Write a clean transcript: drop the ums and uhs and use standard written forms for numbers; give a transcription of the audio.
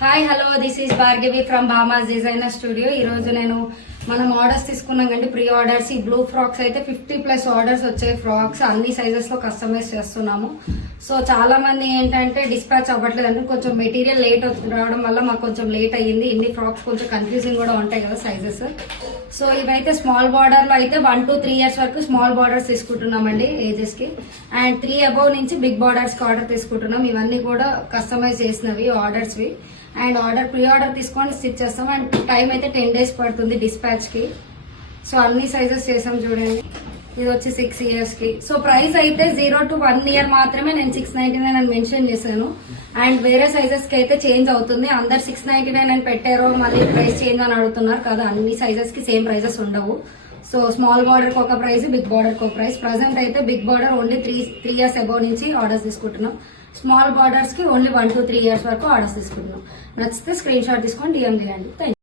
Hi hello this is Bhargavi from Bhama's designer studio. ఈ రోజు నేను మనం ఆర్డర్స్ తీసుకున్నాం కండి, ప్రీ ఆర్డర్స్. ఈ బ్లూ ఫ్రాక్స్ అయితే 50+ ఆర్డర్స్ వచ్చాయి. ఫ్రాక్స్ అన్ని సైజెస్ లో కస్టమైజ్ చేస్తున్నాము. సో చాలా మంది ఏంటంటే డిస్పాచ్ అవ్వట్లేదు అంటే కొంచెం మెటీరియల్ లేట్ రావడం వల్ల మాకు కొంచెం లేట్ అయ్యింది. ఇన్ని ఫ్రాక్స్ కొంచెం కన్ఫ్యూజింగ్ కూడా ఉంటాయి కదా సైజెస్. సో ఇవైతే స్మాల్ బార్డర్ లో అయితే 1 to 3 years వరకు స్మాల్ బార్డర్స్ తీసుకుంటున్నామండి ఏజెస్ కి. అండ్ 3 above నుంచి బిగ్ బార్డర్స్ కి ఆర్డర్ తీసుకుంటున్నాం. ఇవన్నీ కూడా కస్టమైజ్ చేసినవి ఆర్డర్స్ వి. అండ్ ప్రీ ఆర్డర్ తీసుకొని స్టిచ్ చేస్తాం. అండ్ టైం అయితే 10 days పడుతుంది డిస్పాచ్ కి. సో అన్ని సైజెస్ చేసాం చూడండి. ఇది వచ్చి 6 years కి. సో ప్రైస్ అయితే 0 to 1 year మాత్రమే నేను 699 అని మెన్షన్ చేశాను. అండ్ వేరే సైజెస్ కి అయితే చేంజ్ అవుతుంది. అందరు 699 అని పెట్టారో మళ్ళీ ప్రైస్ చేంజ్ అని అడుగుతున్నారు కదా. అన్ని సైజెస్ కి సేమ్ ప్రైజెస్ ఉండవు. సో స్మాల్ బార్డర్ కి ఒక ప్రైస్, బిగ్ బార్డర్ కి ఒక ప్రైస్. ప్రజెంట్ అయితే big border only 3 years above నుంచి ఆర్డర్స్ తీసుకుంటున్నాం. స్మాల్ బార్డర్స్ కి ఓన్లీ 1 to 3 years వరకు ఆర్డర్స్ తీసుకుంటున్నాం. నచ్చితే స్క్రీన్ షాట్ తీసుకొని DM చేయండి. Thank you.